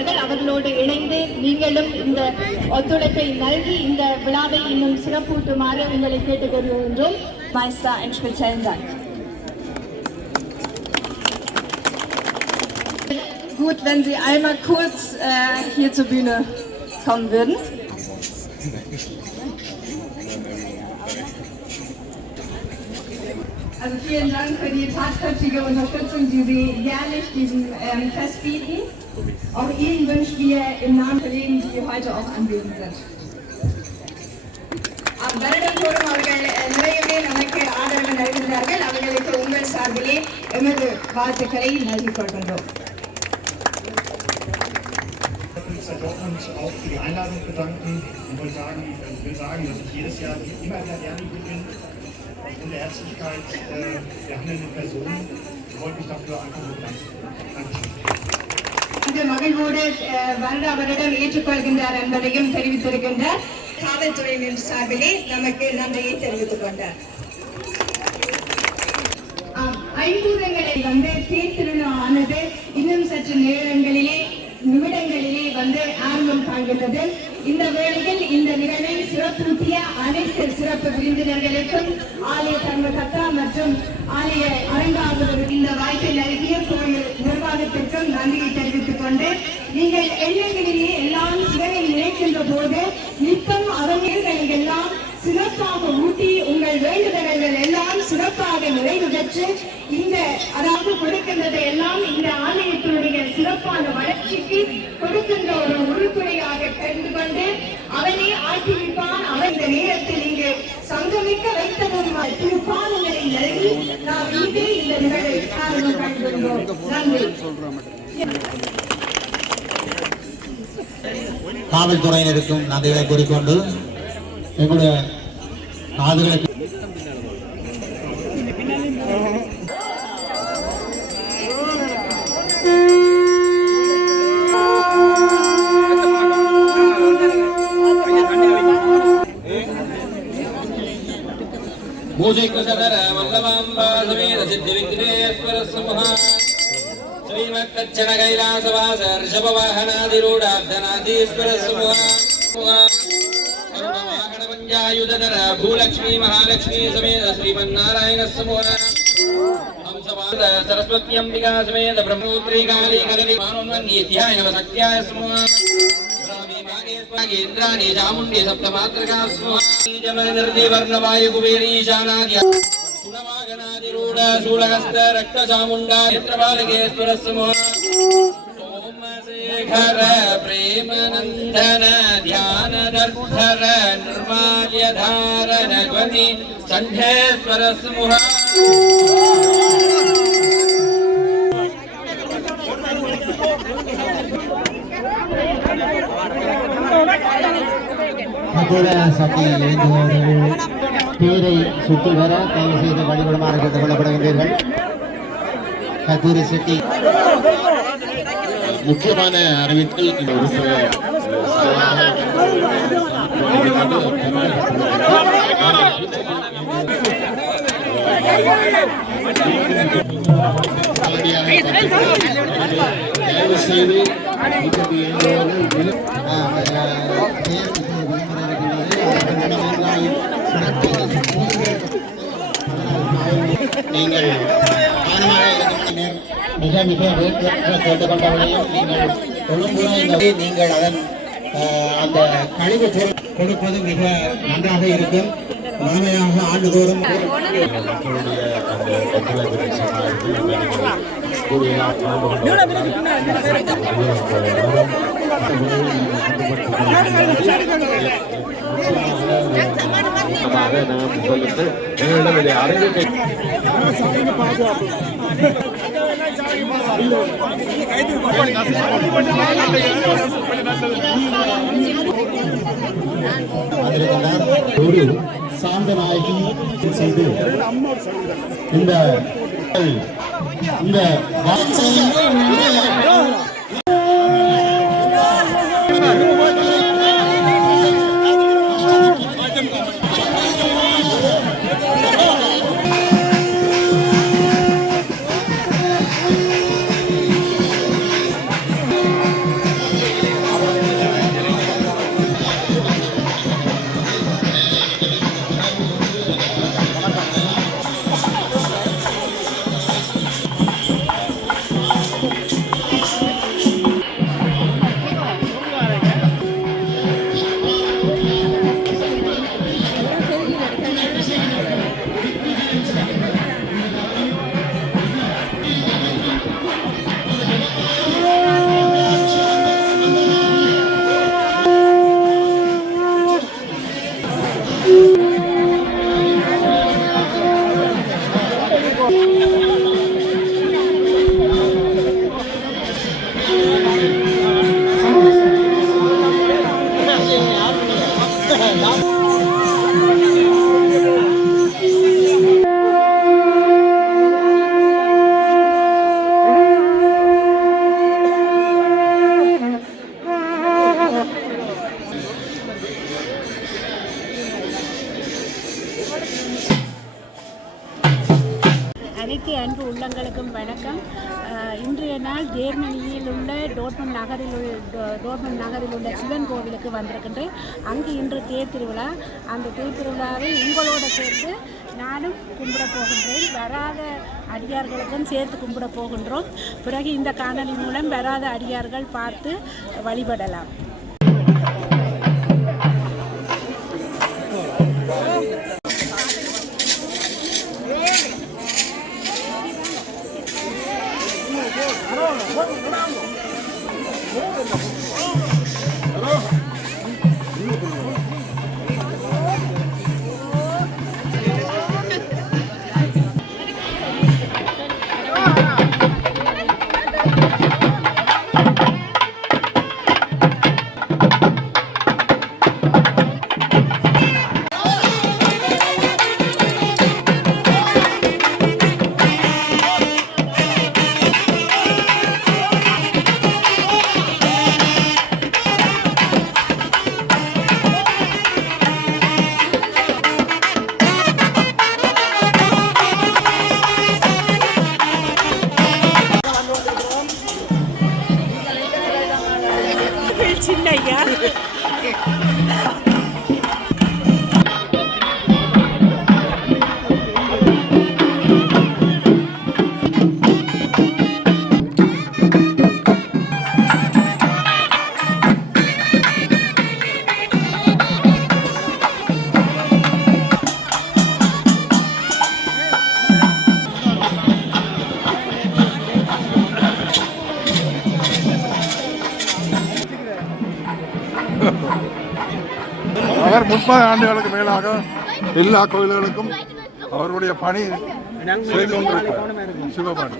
வருவார்கள். அவர்களோடு இணைந்து நீங்களும் இந்த ஒத்துழைப்பை நல்கி இந்த விழாவை இன்னும் சிறப்பூட்டுமாறு உங்களை கேட்டுக்கொள்கின்றோம். Meister, einen speziellen Dank. Gut, wenn Sie einmal kurz hier zur Bühne kommen würden. Also vielen Dank für die tatkräftige Unterstützung, die Sie jährlich diesem Fest bieten. Auch Ihnen wünschen wir im Namen der Kollegen, die heute auch anwesend sind. வருடந்தோறும் அவர்கள் நிறையவே நமக்கு ஆதரவு நல்கின்றார்கள். அவர்களுக்கு உங்கள் சார்பிலே எமது வாழ்த்துக்களை நல்கிக் கொள்கின்றோம். Dortmund auch für die Einladung bedanken und will sagen, dass ich jedes Jahr immer wieder gerne hier bin. In der Herzlichkeit der handelnden Personen. Ich wollte mich dafür einfach bedanken. Dankeschön. இந்த மகிழ்வோடு வருடம் ஏற்றுக்கொள்கின்றார் என்பதையும் தெரிவித்திருக்கின்றார். காவல்துறையினர் சார்பிலே நமக்கு நன்றியை தெரிவித்துக் கொண்டார். ஐம்பூதங்களை தேர் திருவிழா ஆனது இன்னும் சற்று நிமிடங்களிலே ஆரம்பம் காண்கின்றது. இந்த வேளையில் இந்த நிகழ்வை சிறப்பூட்டிய அனைத்து சிறப்பு விருந்தினர்களுக்கும் ஆலய தர்மகர்த்தா மற்றும் ஆலய அரங்காவலர் இந்த வாய்ப்பை நல்கிய கோயில் நிர்வாகத்திற்கும் நன்றியை தெரிவித்துக் கொண்டு நீங்கள் எண்ணங்களிலே எல்லாம் சிவனை நினைக்கின்ற போது நித்தம் அரங்கங்களை எல்லாம் சிறப்பாக ஊட்டி உங்கள் வேண்டுதல்கள் எல்லாம் சிறப்பாக நிறைவு பெற்று இந்த அதாவது கொடுக்கின்றதை எல்லாம் இந்த ஆலயத்தினுடைய சிறப்பான வளர்ச்சிக்கு கொடுக்கின்ற ஒரு உறுதுணையாக தெரிந்து கொண்டு அவனை ஆக்கிவிப்பான். அவன் இந்த நேரத்தில் இங்கு சங்கமிக்க வைத்ததும் திருப்பாதங்களை நல்கி நாம் இங்கே இந்த நிகழ்வை ஆரம்பம் கண்டுள்ளோம். நன்றி. காவல்துறையினருக்கும் நன்றிகளை கூறிக்கொண்டு எங்களுடைய காதுகளுக்கு பூஜைக்கு சதர வல்லபாம்பா சமேத சித்தி விக்னேஸ்வர சமூக ஸ்ரீமக்கச்சன கைலாசவாச ரிஷபவாகனாதிரூடாப்தநாதீஸ்வர சமூக पंचायुधर भूलक्ष्मी महालक्ष्मी समेत श्रीमन्नारायण समूह सरस्वती अंबिका समेत ब्रह्मोत्री काली कदली मानोन्वन्यध्याय नवशक्त्याय समूह इंद्राणी चामुंडी सप्तमात्रका समूह जलनिर्दि वर्णवायु कुबेरी ईशानाद्य सुनवागनादिरूढ शूलहस्त रक्त चामुंडा नेत्रपालकेश्वर समूह घर प्रेम नंदन ध्यान दर्धर निर्माल्य धारण ध्वनि संघेश्वर समूह தேரை சுற்றி வர தயவு செய்து வழிபடுமாறு கேட்டுக் கொள்ளப்படுகின்றீர்கள். கத்தூரி செட்டி முக்கியமான அறிவிப்பில் இந்த ஒரு சில தயவு செய்து நீங்கள் மிக மிக கேட்டுக்கொண்டவர்களையும் நீங்கள் நீங்கள் அதன் அந்த கழிவு கொடுப்பது மிக நன்றாக இருக்கும். முழுமையாக ஆண்டுதோறும் ஒரு சாந்த நாயகி செய்து இந்த அனைத்து அன்பு உள்ளங்களுக்கும் வணக்கம். இன்றைய நாள் ஜெர்மனியில் உள்ள டோர்ட்மண்ட் நகரில் உள்ள சிவன் கோவிலுக்கு வந்திருக்கின்றேன். அங்கு இன்று தேர் திருவிழா. அந்த தேர் திருவிழாவை உங்களோடு சேர்த்து நானும் கும்பிட போகின்றேன். வராத அடியார்களுக்கும் சேர்த்து கும்பிட போகின்றோம். பிறகு இந்த காணொலி மூலம் வராத அடியார்கள் பார்த்து வழிபடலாம். சின்னையா அவர் 30 ஆண்டுகளுக்கு மேலாக எல்லா கோயில்களுக்கும் அவருடைய பணி செய்து கொண்டிருக்கிறார். சிவபாணி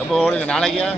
ரொம்ப ஓடுது நாளைக்கா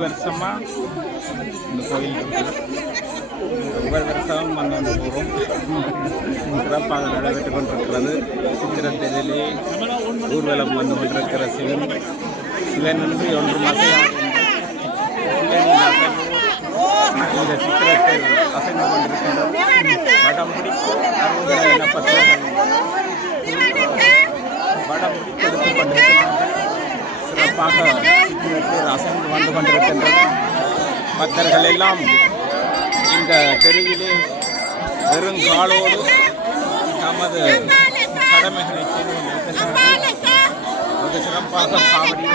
வருஷமா இந்த கோயில் ஒவ்வொரு வருஷமும் வந்து போகிறோம். சிறப்பாக நடைபெற்றுக் கொண்டிருக்கிறது. சித்திரத்திலே ஊர்வலம் வந்து கொண்டிருக்கிற சிவன் என்று 1 மாதம் இந்த சித்திரத்தில் அசைந்து கொண்டிருக்கின்றது. வடம் பிடித்து 60 இனப்பட்டவர்கள் வடம் பிடித்து எடுத்துக் கொண்டிருக்கிறார்கள். சிறப்பாக சித்திரத்தில் அசைந்து வந்து கொண்டிருக்கின்றது. பக்தர்கள் எல்லாம் இந்த தெருவிலே வெறுங்காலோடு தமது கடமைகளை செய்து கொண்டிருக்கின்றார்கள். மிக சிறப்பாக காவடி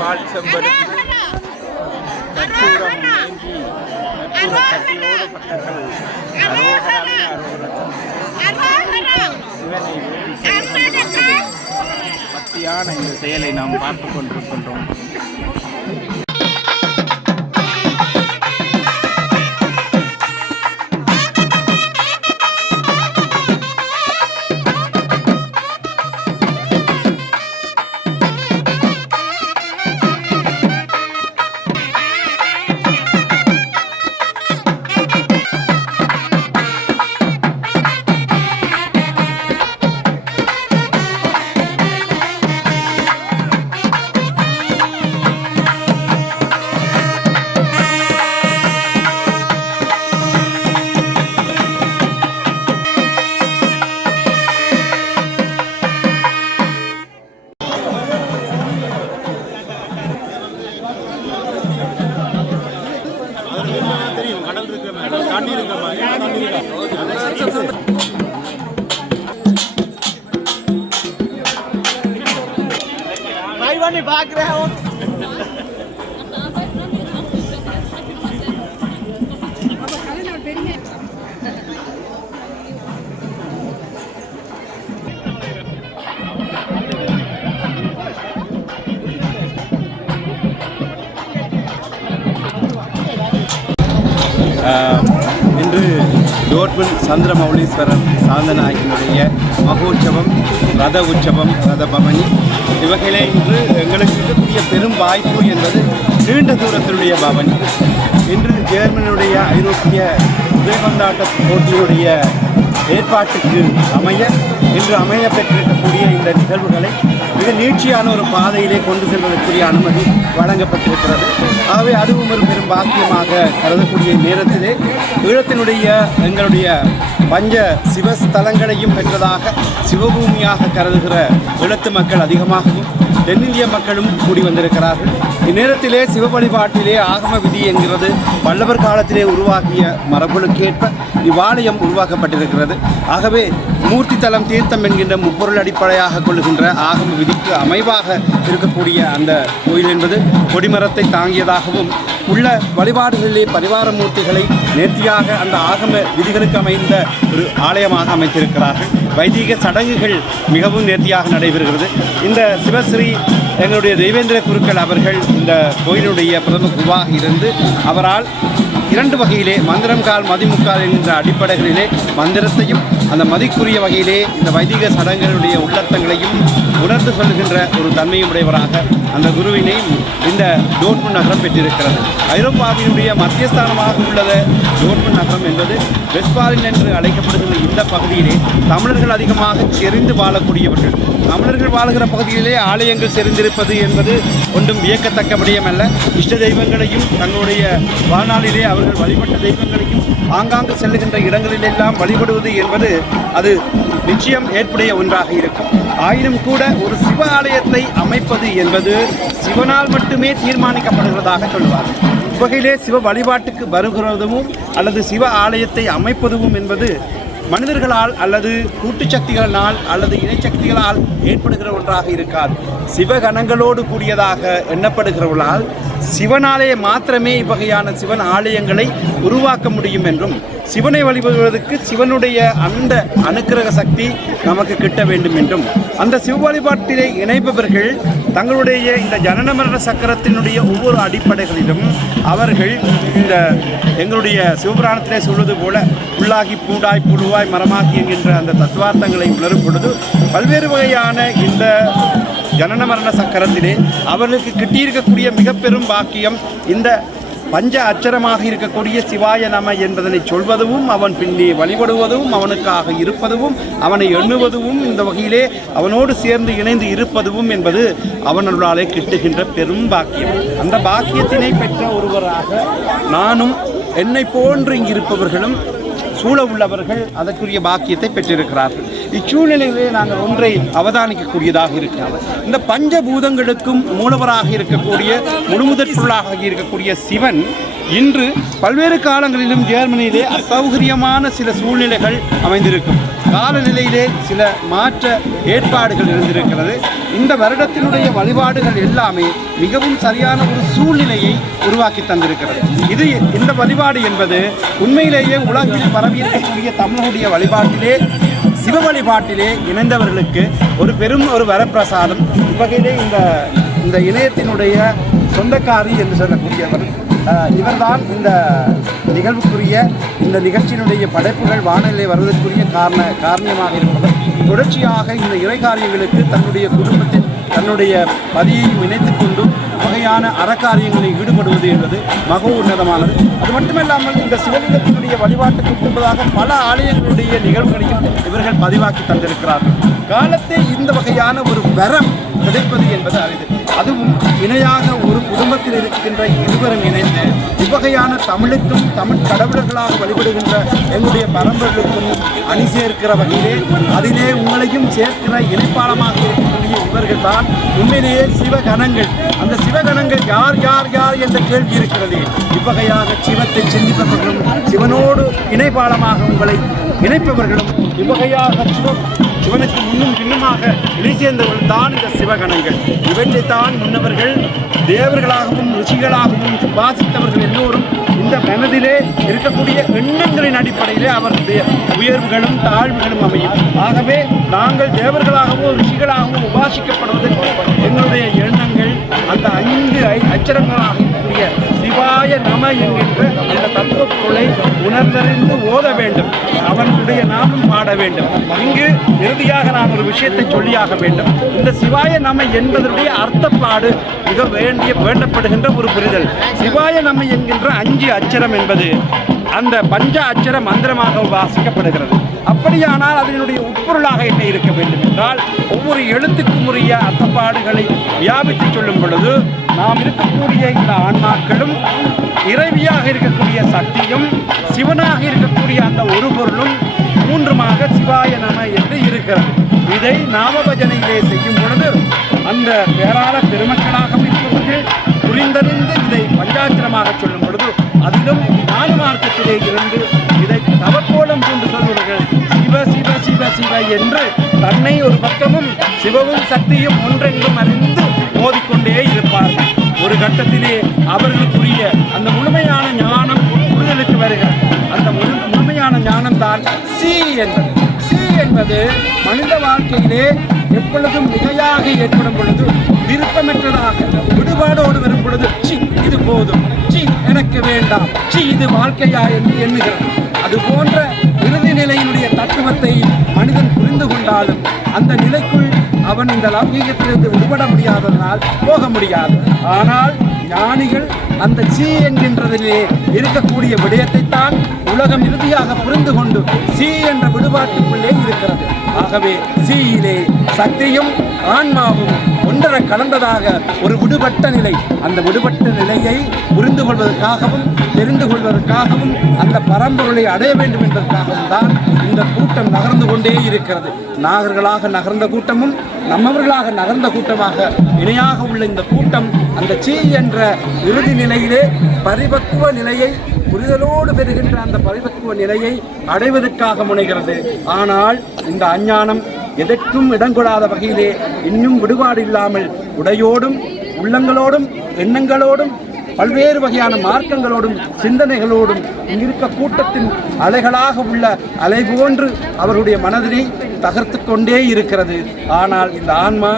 பால் செம்பரு கற்பூரம் ஏந்தி கற்பூர கட்டியோடு பக்தர்கள் சிவனை வேண்டி சென்று கொண்டிருக்கிறது. பக்தியான இந்த செயலை நாம் பார்த்து கொண்டிருக்கின்றோம். இன்று டோர்ட்மண்ட் சந்திரமௌலீஸ்வரர் சாந்தநாயகனுடைய மகோற்சவம், ரத உற்சவம், ரத பவனி இவர்களே இன்று எங்களுக்கு இருக்கக்கூடிய பெரும் வாய்ப்பு என்பது நீண்ட தூரத்தினுடைய பவனி. இன்று ஜெர்மனியுடைய ஐரோப்பிய உதயபந்தாட்ட போட்டியுடைய ஏற்பாட்டுக்கு அமைய இன்று அமைய பெற்றிருக்கக்கூடிய இந்த நிகழ்வுகளை மிக நீட்சியான ஒரு பாதையிலே கொண்டு செல்வதற்குரிய அனுமதி வழங்கப்பட்டிருக்கிறது. ஆகவே அதுவும் ஒரு பெரும் பாக்கியமாக கருதக்கூடிய நேரத்திலே ஈழத்தினுடைய எங்களுடைய பஞ்ச சிவஸ்தலங்களையும் பெற்றதாக சிவபூமியாக கருதுகிற ஈழத்து மக்கள் அதிகமாகவும் தென்னிந்திய மக்களும் கூடி வந்திருக்கிறார்கள். இந்நேரத்திலே சிவ வழிபாட்டிலே ஆகம விதி என்கிறது வல்லவர் காலத்திலே உருவாகிய மரபுகளுக்கேற்ப இவ்வாலயம் உருவாக்கப்பட்டிருக்கிறது. ஆகவே மூர்த்தி தலம் தீர்த்தம் என்கின்ற முப்பொருள் அடிப்படையாக கொள்கின்ற ஆகம விதிக்கு அமைவாக இருக்கக்கூடிய அந்த கோயில் என்பது கொடிமரத்தை தாங்கியதாகவும் உள்ள வழிபாடுகளிலே பரிவார மூர்த்திகளை நேர்த்தியாக அந்த ஆகம விதிகளுக்கு அமைந்த ஒரு ஆலயமாக அமைத்திருக்கிறார்கள். வைதிக சடங்குகள் மிகவும் நேர்த்தியாக நடைபெறுகிறது. இந்த சிவஸ்ரீ எங்களுடைய தெய்வேந்திர குருக்கள் அவர்கள் இந்த கோயிலுடைய பிரதம குருவாக இருந்து அவரால் 2 வகையிலே மந்திரம் கால் மதிமுக்கால் என்கின்ற அடிப்படைகளிலே மந்திரத்தையும் அந்த மதிக்குரிய வகையிலே இந்த வைதிக சடங்குகளுடைய உள்ளர்த்தங்களையும் உணர்ந்து சொல்கின்ற ஒரு தன்மையுடையவராக அந்த குருவினை இந்த டோர்ட்முண்ட் நகரம் பெற்றிருக்கிறது. ஐரோப்பாவினுடைய மத்தியஸ்தானமாக உள்ளது டோர்ட்முண்ட் நகரம் என்பது வெஸ்ட்பாலின் என்று அழைக்கப்படுகின்ற இந்த பகுதியிலே தமிழர்கள் அதிகமாக செறிந்து வாழக்கூடியவர்கள். தமிழர்கள் வாழுகிற பகுதியிலே ஆலயங்கள் செறிந்திருப்பது என்பது ஒன்றும் வியக்கத்தக்க விடயமல்ல. இஷ்ட தெய்வங்களையும் தங்களுடைய வாழ்நாளிலே அவர்கள் வழிபட்ட தெய்வங்களையும் ஆங்காங்கு செல்லுகின்ற இடங்களிலெல்லாம் வழிபடுவது என்பது அது நிச்சயம் ஏற்புடைய ஒன்றாக இருக்கும். ஆயினும் கூட ஒரு சிவ ஆலயத்தை அமைப்பது என்பது சிவனால் மட்டுமே தீர்மானிக்கப்படுகிறதாக சொல்லுவார்கள். வகையிலே சிவ வழிபாட்டுக்கு வருகிறதும் அல்லது சிவ ஆலயத்தை அமைப்பதும் என்பது மனிதர்களால் அல்லது கூட்டுச்சக்திகளினால் அல்லது இணைச்சக்திகளால் ஏற்படுகிற ஒன்றாக இருக்காது. சிவகணங்களோடு கூடியதாக எண்ணப்படுகிறவர்களால் சிவனாலய மாத்திரமே இவ்வகையான சிவன் ஆலயங்களை உருவாக்க முடியும் என்றும் சிவனை வழிபடுவதற்கு சிவனுடைய அந்த அனுக்கிரக சக்தி நமக்கு கிட்ட வேண்டும் என்றும் அந்த சிவ வழிபாட்டிலே இணைப்பவர்கள் தங்களுடைய இந்த ஜனன மரண சக்கரத்தினுடைய ஒவ்வொரு அடிப்படைகளிலும் அவர்கள் இந்த எங்களுடைய சிவபுராணத்திலே சொல்வது போல புல்லாகி பூடாய் புழுவாய் மரமாகி என்கின்ற அந்த தத்துவார்த்தங்களை உணரும் பொழுது பல்வேறு வகையான இந்த ஜனன மரண சக்கரத்திலே அவர்களுக்கு கிட்டியிருக்கக்கூடிய மிக பெரும் பாக்கியம் இந்த பஞ்ச அச்சரமாக இருக்கக்கூடிய சிவாய நம என்பதனை சொல்வதும் அவன் பின்னே வழிபடுவதும் அவனுக்காக இருப்பதும் அவனை எண்ணுவதும் இந்த வகையிலே அவனோடு சேர்ந்து இணைந்து இருப்பதும் என்பது அவனோடாலே கிட்டுகின்ற பெரும் பாக்கியம். அந்த பாக்கியத்தினை பெற்ற ஒருவராக நானும் என்னை போன்று இங்கிருப்பவர்களும் சூழ உள்ளவர்கள் அதற்குரிய பாக்கியத்தை பெற்றிருக்கிறார்கள். இச்சூழ்நிலையிலே நாங்கள் ஒன்றை அவதானிக்கக்கூடியதாக இருக்கிறது. இந்த பஞ்சபூதங்களுக்கும் மூலவராக இருக்கக்கூடிய முழுமுதற் பொருளாக இருக்கக்கூடிய சிவன் இன்று பல்வேறு காலங்களிலும் ஜெர்மனியிலே அசௌகரியமான சில சூழ்நிலைகள் அமைந்திருக்கும். காலநிலையிலே சில மாற்ற ஏற்பாடுகள் இருந்திருக்கிறது. இந்த வருடத்தினுடைய வழிபாடுகள் எல்லாமே மிகவும் சரியான ஒரு சூழ்நிலையை உருவாக்கி தந்திருக்கிறது. இந்த வழிபாடு என்பது உண்மையிலேயே உலகில் பரவியிருக்கக்கூடிய தமிழுடைய வழிபாட்டிலே சிவ வழிபாட்டிலே இணைந்தவர்களுக்கு ஒரு பெரும் ஒரு வரப்பிரசாதம். இவ்வகையிலே இந்த இணையத்தினுடைய சொந்தக்காரி என்று சொல்லக்கூடியவர் இவர்தான் இந்த நிகழ்வுக்குரிய இந்த நிகழ்ச்சியினுடைய படைப்புகள் வானிலை வருவதற்குரிய காரணமாக இருப்பவர். தொடர்ச்சியாக இந்த இறை காரியங்களுக்கு தன்னுடைய குடும்பத்தில் தன்னுடைய பதியையும் இணைத்துக் கொண்டு வகையான அறக்காரியங்களில் ஈடுபடுவது என்பது மக உன்னதமானது. அது மட்டுமல்லாமல் இந்த சிவலிங்கத்தினுடைய வழிபாட்டுக்கு முன்பதாக பல ஆலயங்களுடைய நிகழ்வுகளையும் இவர்கள் பதிவாக்கி தந்திருக்கிறார்கள். காலத்தை இந்த வகையான ஒரு வரம் கிடைப்பது என்பது அரிது. அதுவும் இணையாக ஒரு குடும்பத்தில் இருக்கின்ற இருவரும் இணைந்து இவ்வகையான தமிழுக்கும் தமிழ் கடவுளர்களாக வழிபடுகின்ற எங்களுடைய பரம்பரைகளுக்கும் அணி சேர்க்கிற வகையிலே அதிலே உங்களையும் சேர்க்கிற இணைப்பாளமாக இருக்கக்கூடிய இவர்கள் தான் உண்மையிலேயே சிவகணங்கள். அந்த சிவகணங்கள் யார் யார் யார் என்ற கேள்வி இருக்கிறது. இவ்வகையாக சிவத்தை சிந்திப்பவர்களும் சிவனோடு இணைப்பாளமாக உங்களை இணைப்பவர்களும் இவ்வகையாக சிவனுக்கு முன்னும் பின்னுமாக இணை சேர்ந்தவர்கள் தான் இந்த சிவகணங்கள். இவற்றை தான் முன்னவர்கள் தேவர்களாகவும் ருஷிகளாகவும் வாசித்தவர்கள் எல்லோரும் இந்த மனதிலே இருக்கக்கூடிய எண்ணங்களின் அடிப்படையிலே அவர்களுடைய உயர்வுகளும் தாழ்வுகளும் அமையும். ஆகவே நாங்கள் தேவர்களாகவோ ருஷிகளாகவோ உபாசிக்கப்படுவதற்கு எங்களுடைய எண்ணங்கள் அந்த 5 அச்சரங்களாக இருக்கக்கூடிய சிவாய நம என்கின்ற அந்த தத்துவ பொருளை உணர்ந்தறிந்து ஓத வேண்டும். அவனுடைய நாமம் பாட வேண்டும். இங்கு இறுதியாக நான் ஒரு விஷயத்தை சொல்லியாக வேண்டும். இந்த சிவாய நம என்பதனுடைய அர்த்தப்பாடு மிக வேண்டப்படுகின்ற ஒரு புரிதல். சிவாய நம என்கின்ற 5 அச்சரம் என்பது அந்த பஞ்ச அச்சர மந்திரமாக வாசிக்கப்படுகிறது. அப்படியானால் அதனுடைய உட்பொருளாக என்ன இருக்க வேண்டும் என்றால் ஒவ்வொரு எழுத்துக்கும் உரிய அர்த்தப்பாடுகளை வியாபித்து சொல்லும் பொழுது நாம் இருக்கக்கூடிய இந்த ஆன்மாக்களும் இறைவியாக இருக்கக்கூடிய சக்தியும் சிவனாக இருக்கக்கூடிய அந்த ஒரு பொருளும் மூன்றுமாக சிவாய நம என்று இருக்கிறது. இதை நாமபஜனையிலே செய்யும் பொழுது அந்த பேராள பெருமக்களாக இருப்பவர்கள் புரிந்தறிந்து இதை பஞ்சாட்சரமாக சொல்லும் பொழுது அதிலும் ஞான மார்க்கத்திலே இருந்து இதை தவக்கோலம் கொண்டு சொல்பவர்கள் சிவ சிவ சிவ சிவ என்று தன்னை ஒரு பக்கமும் சிவவும் சக்தியும் ஒன்றென்றும் அறிந்து மோதிக்கொண்டே இருப்பார்கள். ஒரு கட்டத்திலே அவர்களுக்குரிய அந்த முழுமையான ஞானம் புரிதலுக்கு வருகிறது. அந்த முழுமையான ஞானம் தான் சி என்பது. சி என்பது மனித வாழ்க்கையிலே எப்பொழுதும் மிகையாக ஏற்படும் பொழுது விருப்பமற்றதாக விடுபாடோடு வரும் பொழுது சி இது போதும், சி எனக்கு வேண்டாம், சி இது வாழ்க்கையா என்று எண்ணுகிறது. அது போன்ற இறுதி நிலையினுடைய தத்துவத்தை மனிதன் புரிந்து கொண்டாலும் அந்த நிலைக்குள் அவன் இந்த லௌகீகத்திலிருந்து விடுபட முடியாததனால் போக முடியாது. ஆனால் ஞானிகள் அந்த சீ என்கின்றதிலே இருக்கக்கூடிய விடயத்தைத்தான் உலகம் இறுதியாக புரிந்து கொண்டு சீ என்ற விடுபாட்டுக்குள்ளே இருக்கிறது. ஆகவே சீயிலே சக்தியும் ஆன்மாவும் ஒன்றரை கலந்ததாக ஒரு விடுபட்ட நிலை. அந்த விடுபட்ட நிலையை புரிந்து கொள்வதற்காகவும் தெரிந்து கொள்வதற்காகவும் அந்த பரம்பொருளை அடைய வேண்டும் என்பதற்காகவும் தான் இந்த கூட்டம் நகர்ந்து கொண்டே இருக்கிறது. நாகர்களாக நகர்ந்த கூட்டமும் நம்மவர்களாக நகர்ந்த கூட்டமாக இணையாக உள்ள இந்த கூட்டம் அந்த சீ என்ற இறுதி நிலையிலே பரிபக்குவ நிலையை புரிதலோடு பெறுகின்ற அந்த பரிபக்குவ நிலையை அடைவதற்காக முனைகிறது. ஆனால் இந்த அஞ்ஞானம் எதற்கும் இடங்கொடாத வகையிலே இன்னும் விடுபாடு இல்லாமல் உடையோடும் உள்ளங்களோடும் எண்ணங்களோடும் பல்வேறு வகையான மார்க்கங்களோடும் சிந்தனைகளோடும் இங்கிருக்க கூட்டத்தின் அலைகளாக உள்ள அலை போன்று அவருடைய மனதினை தகர்த்து கொண்டே இருக்கிறது. ஆனால் இந்த ஆன்மா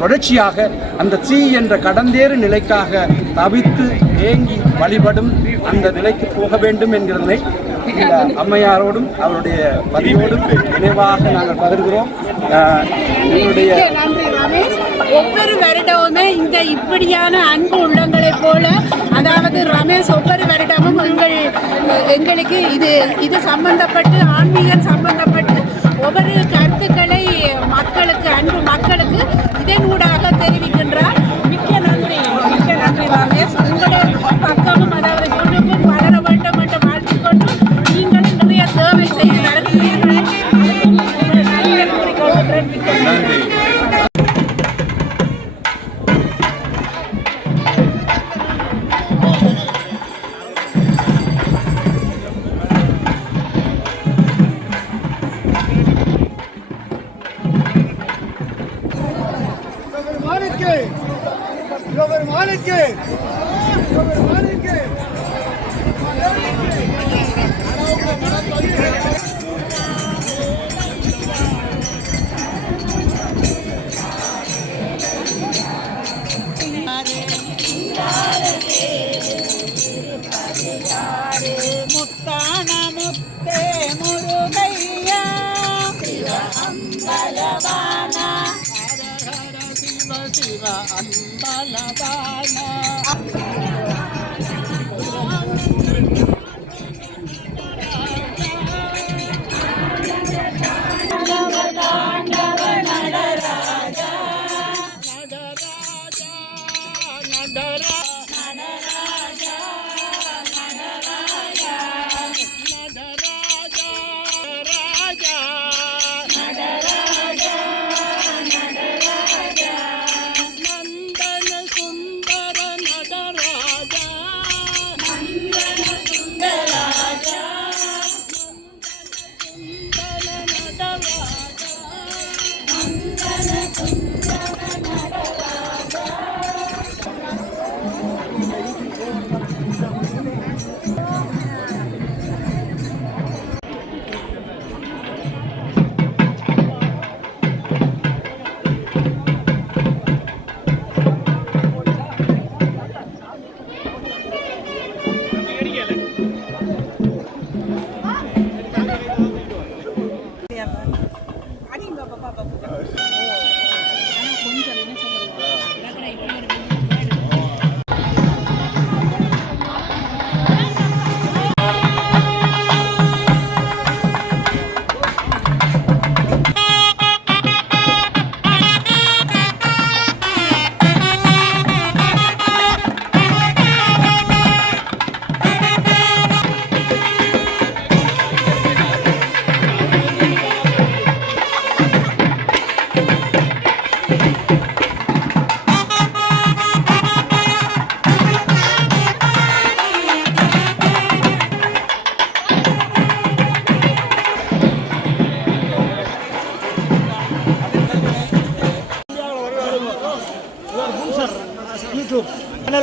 தொடர்ச்சியாக அந்த சீ என்ற கடந்தேறு நிலைக்காக தவித்து ஏங்கி வழிபடும் அந்த நிலைக்கு போக வேண்டும் என்கிறதை இந்த அம்மையாரோடும் அவருடைய பதிவோடும் நினைவாக நாங்கள் பகிர்கிறோம். நன்றி ரமேஷ். ஒவ்வொரு வருடமுமே இந்த இப்படியான அன்பு உள்ளங்களைப் போல, அதாவது ரமேஷ் ஒவ்வொரு வருடமும் எங்களுக்கு இது சம்பந்தப்பட்டு ஆன்மீகம் சம்பந்தப்பட்டு ஒவ்வொரு கருத்துக்களை மக்களுக்கு அன்பு மக்களுக்கு இதனூடாக தெரிவிக்கின்றார். மிக்க நன்றி ரமேஷ். உங்களுடைய பக்கமும் அதாவது யூடியூப்பும் வளர வேண்டும் என்று வாழ்த்துக்கொண்டு நீங்களும் நிறைய சேவை செய்து வருகிறீர்கள். நன்றி.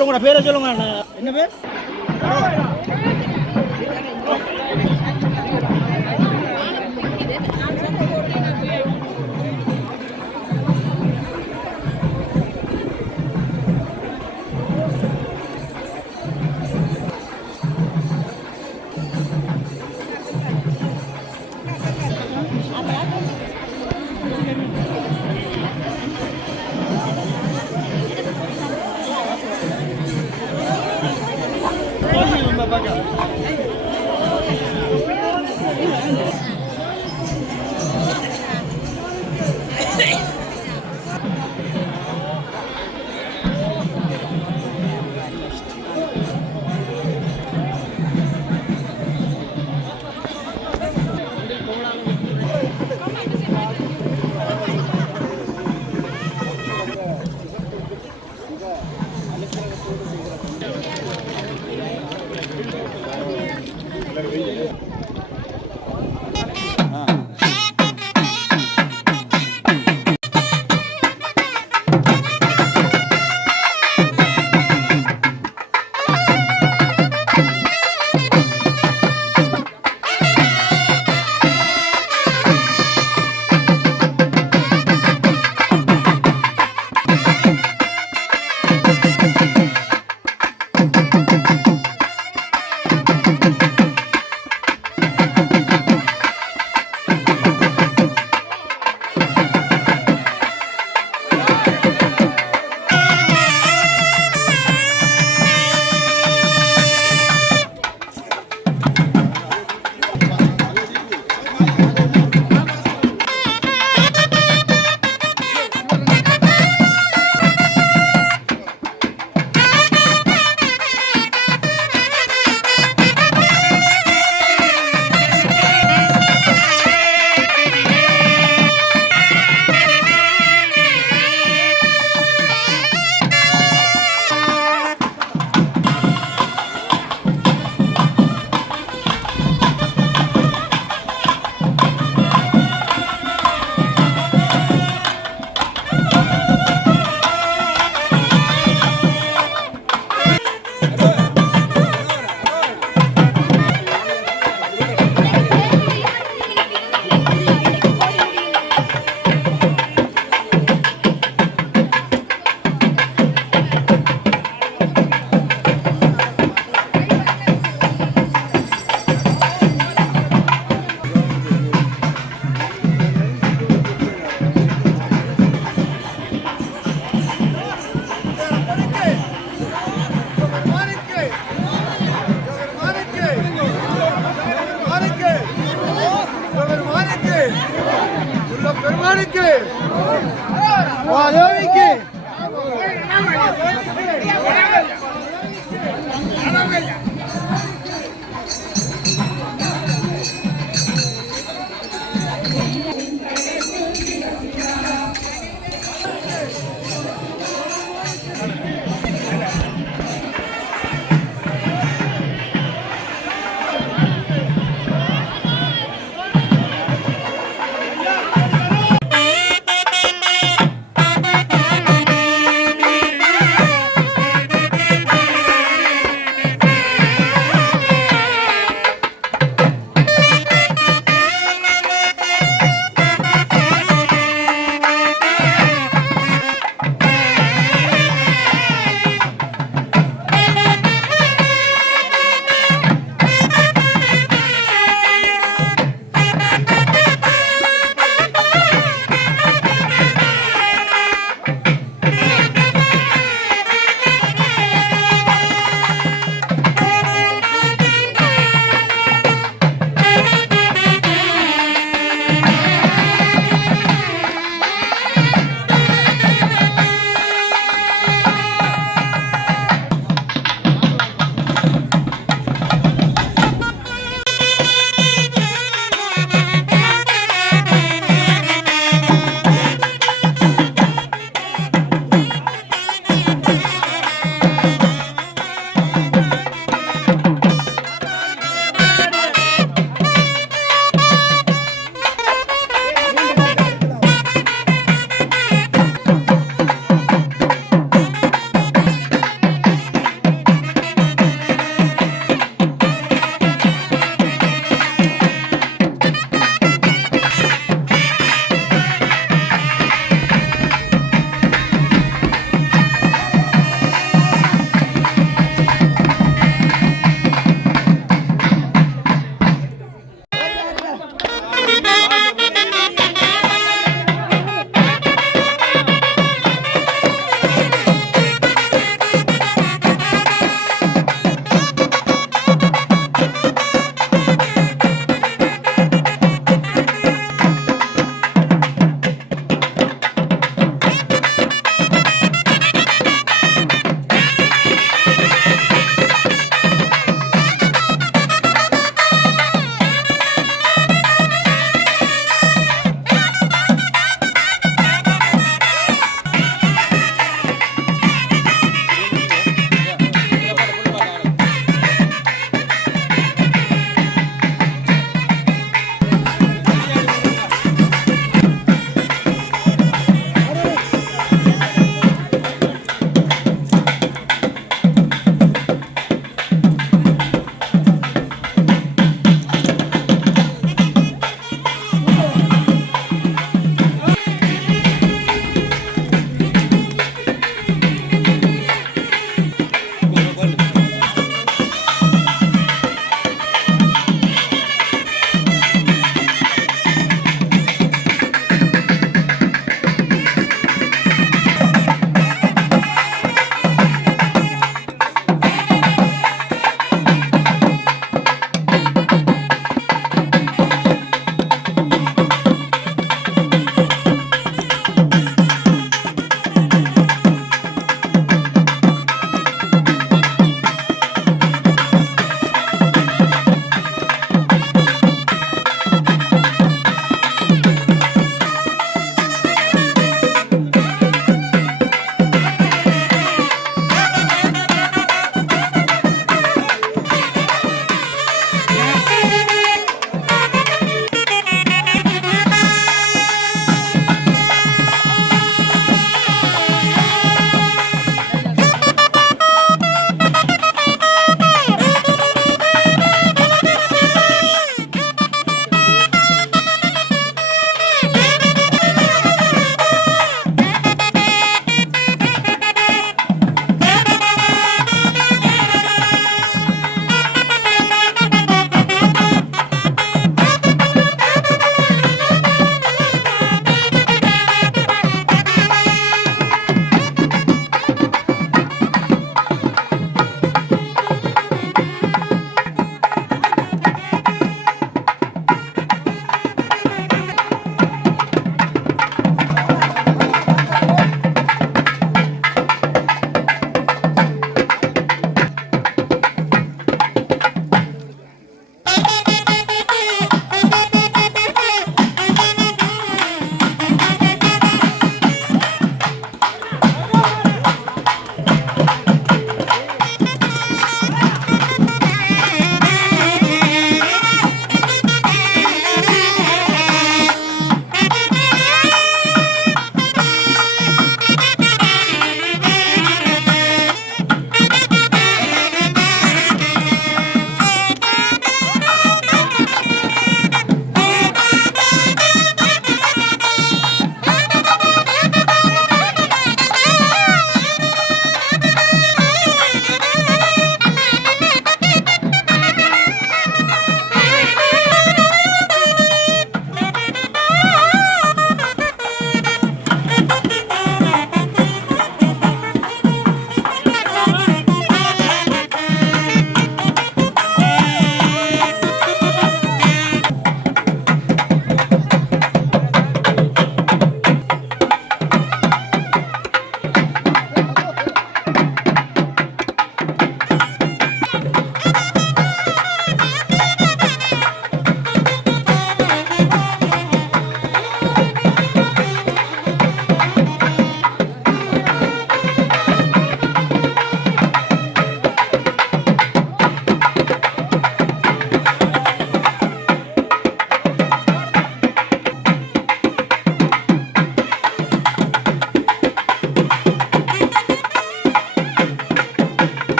உங்களோட பேரை சொல்லுங்க. என்ன பேர்?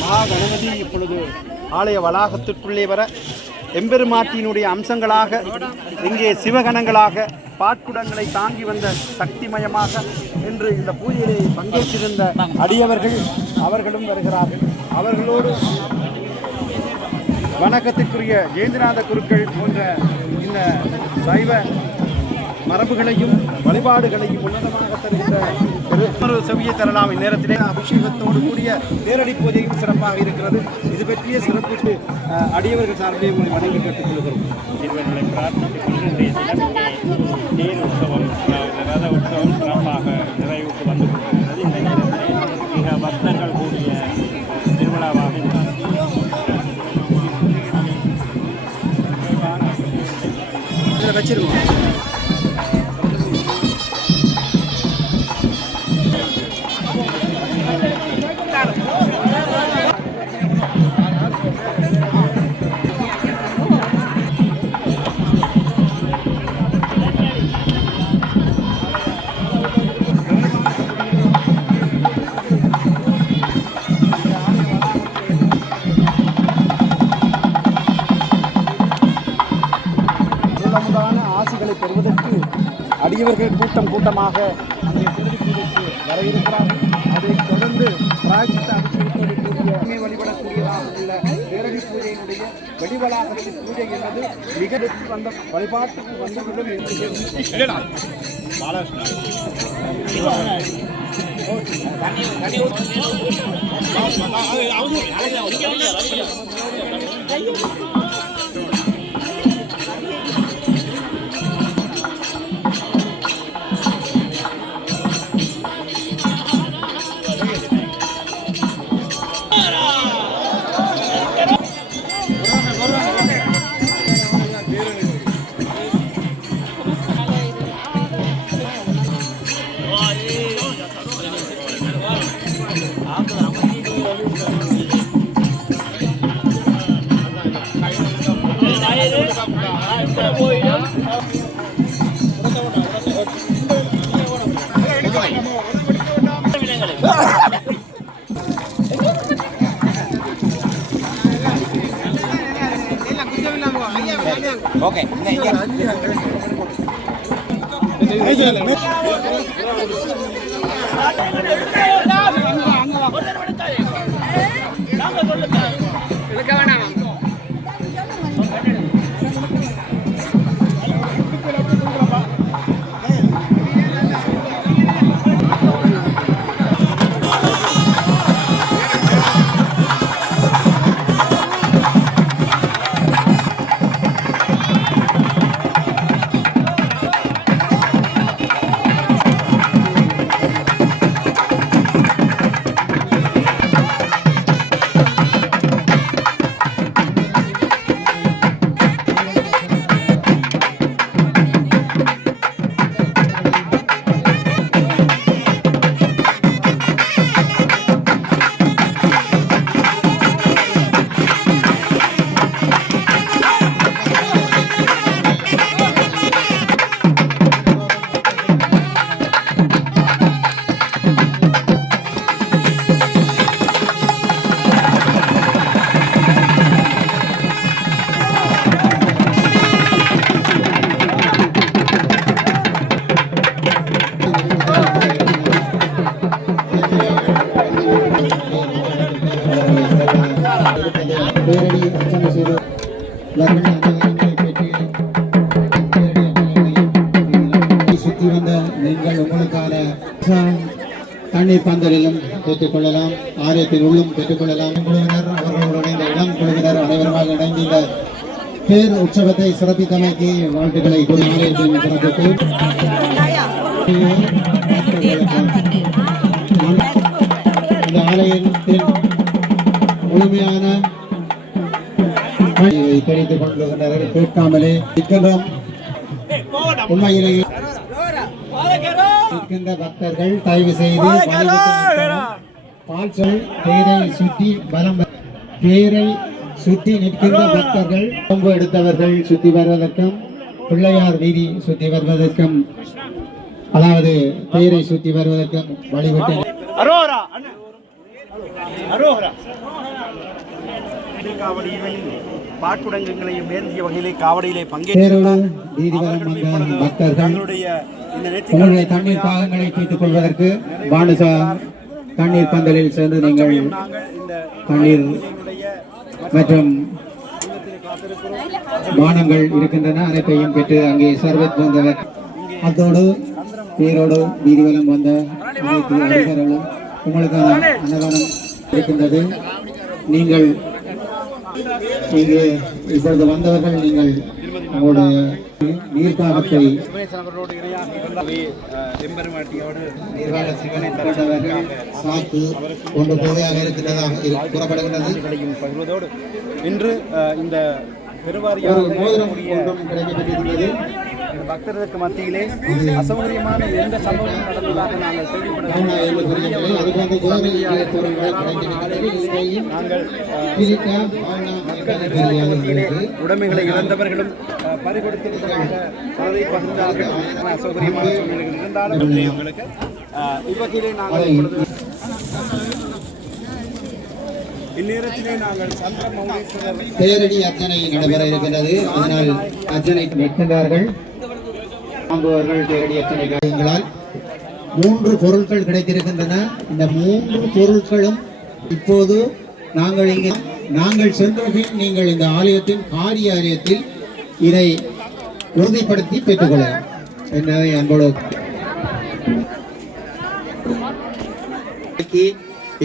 மகா கணபதி இப்பொழுது ஆலய வளாகத்திற்குள்ளே வர எம்பெருமாட்டியினுடைய அம்சங்களாக இங்கே சிவகணங்களாக பாட்குடங்களை தாங்கி வந்த சக்திமயமாக என்று இந்த பூஜையிலே பங்கேற்றிருந்த அடியவர்கள் அவர்களும் வருகிறார்கள். அவர்களோடு வணக்கத்திற்குரிய ஜெயந்திநாத குருக்கள் போன்ற இந்த சைவ மரபுகளையும் வழிபாடுகளையும் உன்னதமாக தருகின்ற ஒரு செவியை தரலாம். இந்நேரத்திலே அபிஷேகத்தோடு கூடிய நேரடி பூஜையும் சிறப்பாக இருக்கிறது. இது பற்றிய சிறப்பு அடியவர்கள் சார்பிலே உங்களை வணங்கி கேட்டுக்கொள்கிறோம். இவர்களை பிரார்த்தித்துக் தேர் உற்சவம் ரத உற்சவம் சிறப்பாக நிறைவுக்கு வந்து கொண்டிருக்கிறது. இந்த நேரத்தில் மிக பக்தர்கள் கூடிய திருவிழாவாக வச்சிருக்கோம். ஆசிகளை பெறுவதற்கு அடியவர்கள் கூட்டமாக அங்கே திருடி பூஜைக்கு வர இருக்கிறார்கள். அதைத் தொடர்ந்து பிராய்ச்சித்த அபிஷேகத்தோடு கூடிய வழிபடக்கூடியதாக உள்ள நேரடி பூஜையினுடைய வெளிவளாகத்தின் பூஜை என்பது மிக வெற்றி வந்த வழிபாட்டுக்கு வந்துவிடும் என்று ஓகே சுற்றி வந்த நீங்கள் உங்களுக்கான தண்ணீர் பந்தலிலும் பெற்றுக்கொள்ளலாம், ஆலயத்தின் உள்ளும் பெற்றுக்கொள்ளலாம். குழுவினர் அவர்களுடைய இந்த இளம் குழுவினர் அனைவருமாக இணைந்து இந்த பேர் உற்சவத்தை சிறப்பித்தமைக்கு வாழ்த்துக்களை கூறி ஆலயத்தின் சிறப்புக்கு இந்த ஆலயத்தின் முழுமையான தெரிந்து கொள்ளுகின்றனர். கேட்காமலே இருக்கின்றோம். உண்மையிலேயே இருக்கின்ற பக்தர்கள் தயவு செய்து தேரை சுற்றி வலம் தேரை சுற்றி நிற்கின்ற பக்தர்கள் கொம்பு எடுத்தவர்கள் சுற்றி வருவதற்கும் பிள்ளையார் வீதி சுற்றி வருவதற்கும் அதாவது தேரை சுற்றி வருவதற்கும் வழிவிட்டு காவடியிலையும் பாட்டுடங்கங்களையும் ஏந்திய வகையிலே காவடியிலே தேரோடு வீதிவலம் வந்த பக்தர்கள் தங்களுடைய இந்த உங்களுடைய தண்ணீர் பாகங்களை தீர்த்துக் கொள்வதற்கு பானுசா தண்ணீர் பந்தலில் சென்று நீங்கள் தண்ணீர் மற்றும் பானங்கள் இருக்கின்றன, அனைத்தையும் பெற்று அங்கே சர்வத் வந்தவர். அத்தோடு தேரோடு வீதிவலம் வந்த அனைத்து அதிகாரிகளும் உங்களுக்கான அன்னதானம் இருக்கின்றது. நீங்கள் இங்கே இப்பொழுது வந்தவர்கள் நீங்கள் உங்களுடைய நீர்க்காகத்தை சாக்கு ஒன்று போதையாக இருக்கின்றதாக கூறப்படுகின்றது. இன்று இந்த பெருவாரியான கிடைக்கப்பட்டிருக்கிறது. பக்தர்களுக்கு மத்தியிலே அசௌகரியமான எந்த சம்பவமும் நடந்ததாக நாங்கள் உடைமைகளை இழந்தவர்களும் பறிகொடுத்திருப்பதாக பகிர்ந்தார்கள். அசௌகரியமான சூழ்நிலைகள் இருந்தாலும் எங்களுக்கு இவ்வகையிலே நாங்கள் இந்நேரத்திலே நாங்கள் பேரடி அர்ச்சனை நடைபெற இருக்கின்றது. அதனால் அர்ச்சனை நிற்கின்றார்கள். வாங்குபவர்கள் பேரடி அர்ச்சனை காரியங்களால் 3 பொருட்கள் கிடைத்திருக்கின்றன. இந்த 3 பொருட்களும் இப்போது நாங்கள் சென்ற பின் நீங்கள் இந்த ஆலயத்தின் காரியாலயத்தில் இதை உறுதிப்படுத்தி பெற்றுக்கொள்ளலாம் என்பதை அன்போடு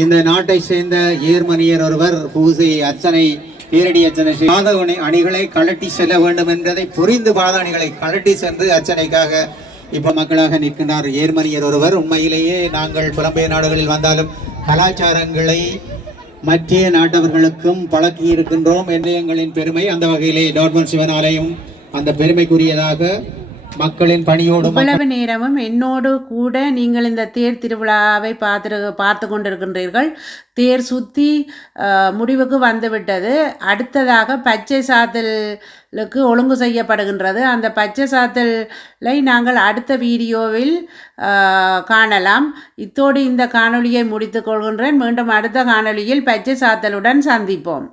இந்த நாட்டை சேர்ந்த ஏர்மனியர் ஒருவர் பூசை அர்ச்சனை பேரடி அர்ச்சனை பாத அணிகளை கலட்டி செல்ல வேண்டும் என்பதை புரிந்து பாத அணிகளை கலட்டி சென்று அர்ச்சனைக்காக இப்ப மக்களாக நிற்கின்றார் ஏர்மனியர் ஒருவர். உண்மையிலேயே நாங்கள் புலம்பெயர் நாடுகளில் வந்தாலும் கலாச்சாரங்களை மற்ற நாட்டவர்களுக்கும் பழக்கி இருக்கின்றோம் என்று எங்களின் பெருமை. அந்த வகையிலே டாட்மன் சிவன் ஆலயம் அந்த பெருமைக்குரியதாக மக்களின் பணியோடு இவ்வளவு நேரமும் என்னோடு கூட நீங்கள் இந்த தேர் திருவிழாவை பார்த்து கொண்டிருக்கின்றீர்கள். தேர் சுற்றி முடிவுக்கு வந்துவிட்டது. அடுத்ததாக பச்சை சாத்தலுக்கு ஒழுங்கு செய்யப்படுகின்றது. அந்த பச்சை சாத்தலை நாங்கள் அடுத்த வீடியோவில் காணலாம். இத்தோடு இந்த காணொளியை முடித்துக் கொள்கின்றேன். மீண்டும் அடுத்த காணொளியில் பச்சை சாத்தலுடன் சந்திப்போம்.